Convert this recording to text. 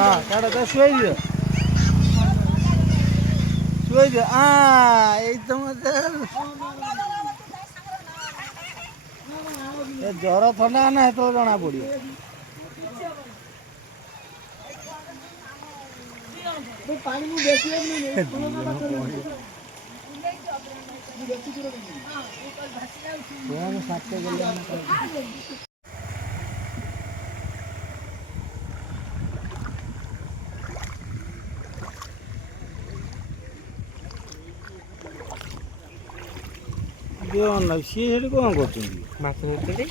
ହଁ ଛାଡ଼ ତ ଶୁଆଇଦିଅ ଶୁଆଇଦିଅ ଏଇ ତ ମତେ ଜ୍ୱର ଥଣ୍ଡା ନା ସେତେବେଳେ ଜଣା ପଡ଼ିବ। ପାଣି ମୁଁ ବେଶୀ ସିଏ ସେଠି କ'ଣ କରୁଛନ୍ତି? ମାଛ ଧରୁଛନ୍ତି।